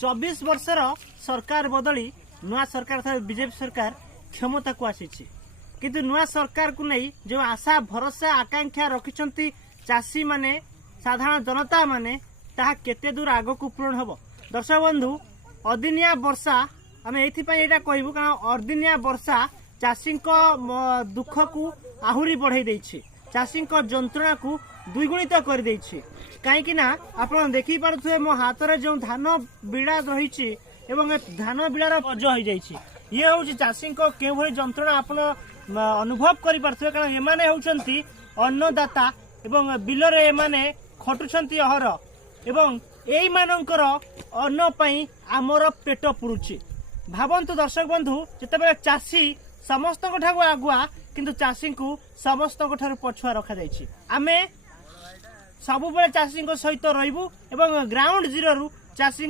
24 वर्षर सरकार बदली नुआ सरकार बीजेपी सरकार क्षमता को आसी किंतु नुआ सरकार को नहीं जो आशा भरोसा आकांक्षा रखिंट चाषी माने साधारण जनता माने ताहा केते दूर आग को पूरण हम। दर्शक बंधु अदिनिया वर्षा आम ये कहूँ कारण अदिनिया वर्षा चाषी दुख को आहुरी बढ़ई चाषी जंत्रणा को द्विगुणित कर कहीं आप देखी पारे मो हाथ में जो धान बिड़ा रही धान बिड़ार बज हो जाए ये हूँ चाषी के जंत्रणा आप अनुभव करें कारण एमाने होउछंती अन्नदाता एवं बिलरे एमाने खटुछंती अहर एवं एई मानकर अन्न पई आमर पेट पुरुछि। भावंतु दर्शक बंधु जिते चाषी समस्त आगुआ किंतु चाषी को समस्त पछुआ रखा जाइछि। आमे सबुबले चाषी सहित रहिबु एवं ग्राउंड जीरो रु चाषी